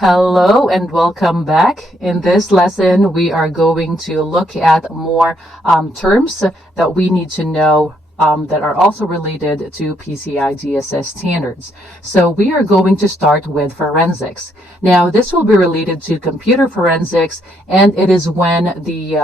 Hello and welcome back. In this lesson, we are going to look at more terms that we need to know that are also related to PCI DSS standards. So we are going to start with forensics. Now, this will be related to computer forensics, and it is when the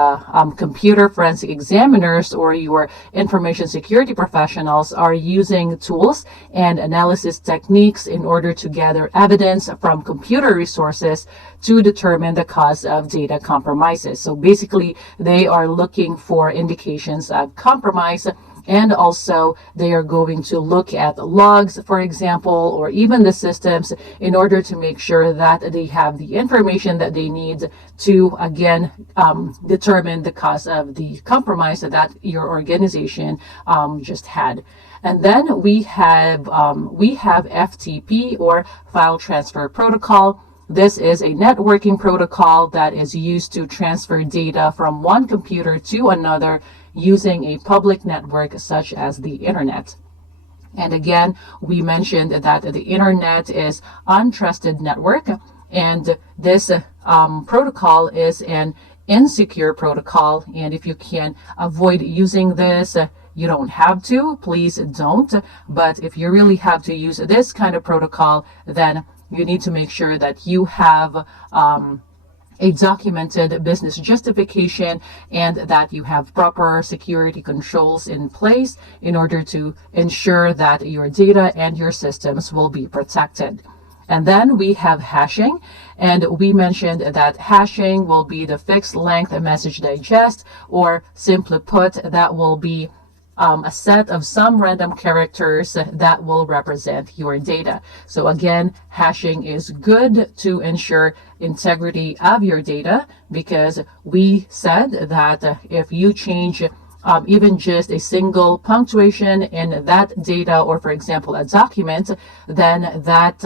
computer forensic examiners or your information security professionals are using tools and analysis techniques in order to gather evidence from computer resources to determine the cause of data compromises. So basically, they are looking for indications of compromise, and also they are going to look at logs, for example, or even the systems in order to make sure that they have the information that they need to, again, determine the cause of the compromise that your organization just had. And then we have FTP, or File Transfer Protocol. This is a networking protocol that is used to transfer data from one computer to another using a public network such as the internet. And again, we mentioned that the internet is untrusted network, and this protocol is an insecure protocol. And if you can avoid using this, you don't have to, please don't. But if you really have to use this kind of protocol, then you need to make sure that you have a documented business justification and that you have proper security controls in place in order to ensure that your data and your systems will be protected. And then we have hashing, and we mentioned that hashing will be the fixed length message digest, or simply put, that will be a set of some random characters that will represent your data. So again, hashing is good to ensure integrity of your data, because we said that if you change even just a single punctuation in that data, or for example a document, then that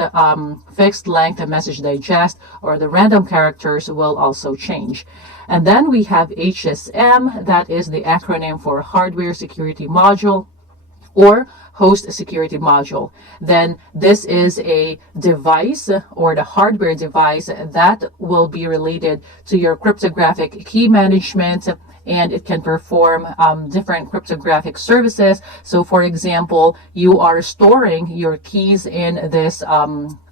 fixed length message digest or the random characters will also change. And then we have HSM, that is the acronym for Hardware Security Module or Host Security Module. Then this is a device, or the hardware device, that will be related to your cryptographic key management, and it can perform different cryptographic services. So for example, you are storing your keys in this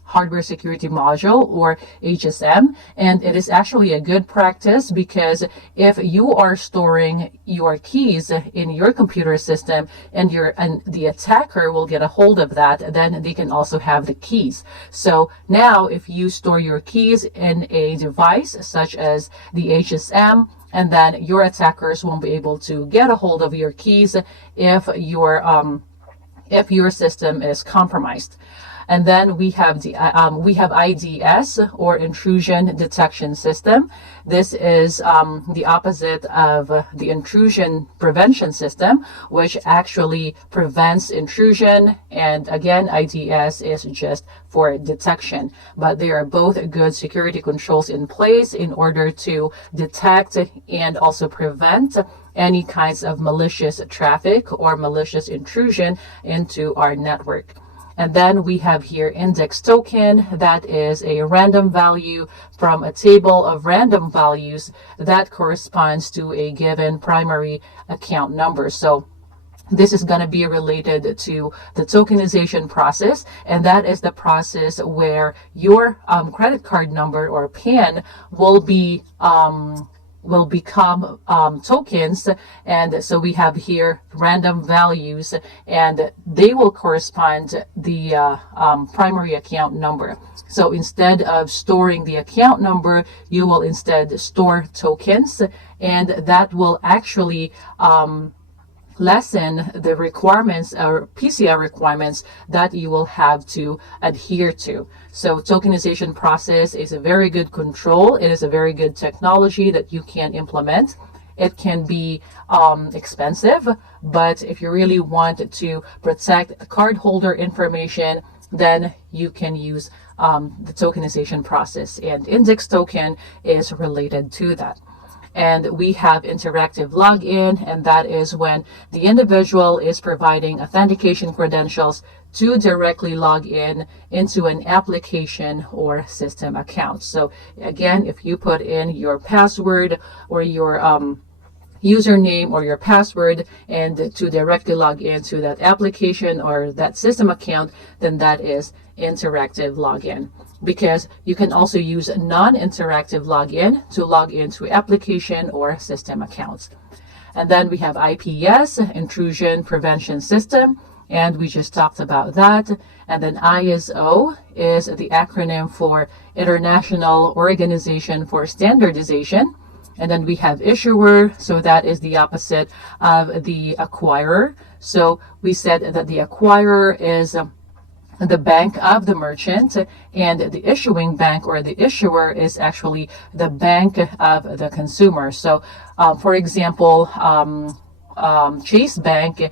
Hardware Security Module, or HSM, and it is actually a good practice, because if you are storing your keys in your computer system and the attacker will get a hold of that, then they can also have the keys. So now if you store your keys in a device such as the HSM, and then your attackers won't be able to get a hold of your keys if your system is compromised. And then we have IDS, or Intrusion Detection System. This is the opposite of the Intrusion Prevention System, which actually prevents intrusion. And again, IDS is just for detection. But they are both good security controls in place in order to detect and also prevent any kinds of malicious traffic or malicious intrusion into our network. And then we have here index token, that is a random value from a table of random values that corresponds to a given primary account number. So this is going to be related to the tokenization process, and that is the process where your credit card number, or PIN, will become tokens. And so we have here random values, and they will correspond to the primary account number. So instead of storing the account number, you will instead store tokens, and that will actually lessen the requirements, or PCI requirements, that you will have to adhere to. So tokenization process is a very good control. It is a very good technology that you can implement. It can be expensive, but if you really want to protect cardholder information, then you can use the tokenization process, and index token is related to that. And we have interactive login, and that is when the individual is providing authentication credentials to directly log in into an application or system account. So again, if you put in your password or your username or your password and to directly log into that application or that system account, then that is interactive login. Because you can also use non-interactive login to log into application or system accounts. And then we have IPS, Intrusion Prevention System, and we just talked about that. And then ISO is the acronym for International Organization for Standardization. And then we have issuer, so that is the opposite of the acquirer. So we said that the acquirer is the bank of the merchant, and the issuing bank or the issuer is actually the bank of the consumer. So for example, Chase Bank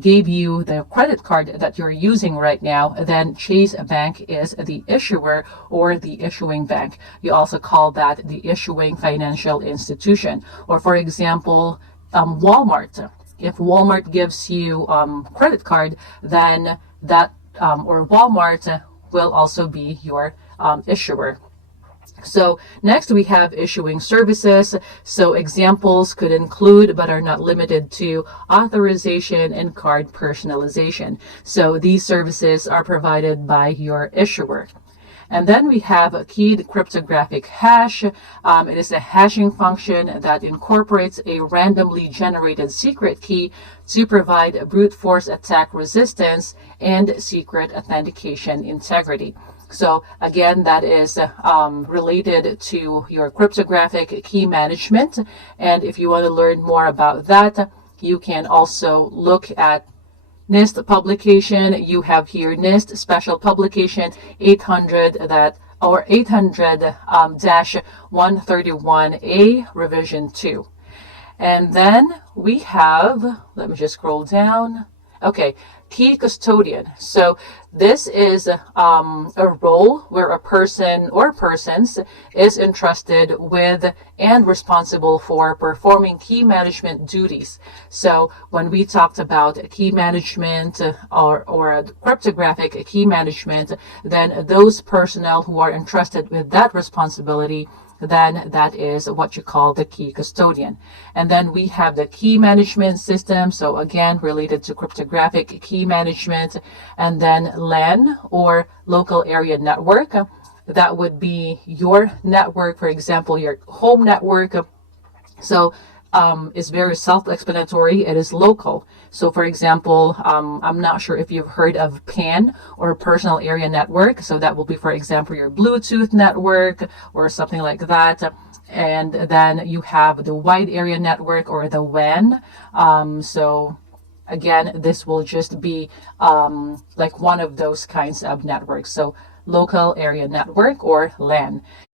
gave you the credit card that you're using right now, then Chase Bank is the issuer or the issuing bank. You also call that the issuing financial institution. Or for example, Walmart. If Walmart gives you credit card, then that or Walmart will also be your issuer. So next we have issuing services. So examples could include but are not limited to authorization and card personalization. So these services are provided by your issuer. And then we have a keyed cryptographic hash. It is a hashing function that incorporates a randomly generated secret key to provide brute force attack resistance and secret authentication integrity. So again, that is related to your cryptographic key management. And if you want to learn more about that, you can also look at NIST publication. You have here NIST special publication 800 or 800-131A revision 2. And then we have, let me just scroll down. Okay, key custodian. So this is a role where a person or persons is entrusted with and responsible for performing key management duties. So when we talked about key management or cryptographic key management, then those personnel who are entrusted with that responsibility, then that is what you call the key custodian. And then we have the key management system. So again, related to cryptographic key management. And then LAN or local area network. That would be your network, for example, your home network. So it's very self-explanatory. It is local. So for example, I'm not sure if you've heard of PAN or personal area network. So that will be, for example, your Bluetooth network or something like that. And then you have the wide area network or the WAN. So again, this will just be like one of those kinds of networks. So local area network or LAN.